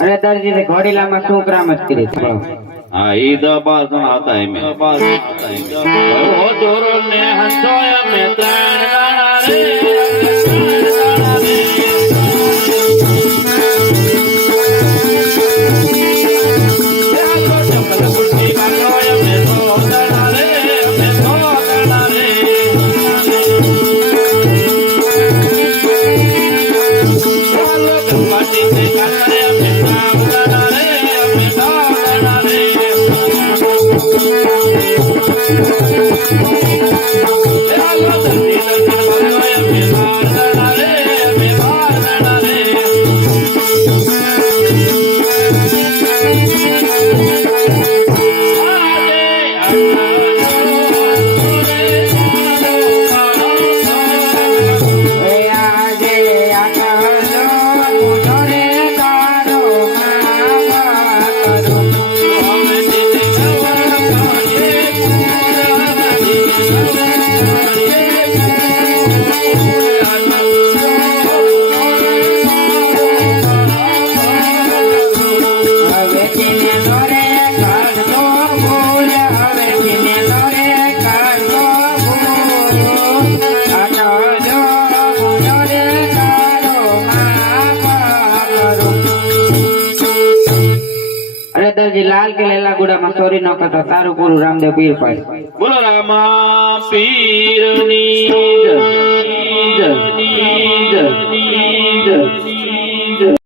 अरे दर्जी से घोड़ीला में शू करामत करी थी हाँ ये दबा सुनाता है मैं वो चोरों ने हंसोया में त्राण गाना रे लाल के लेला गुड़ा में सोरी न करता तारू गुरु रामदेव पीर पाई बोलो रामा पीरनी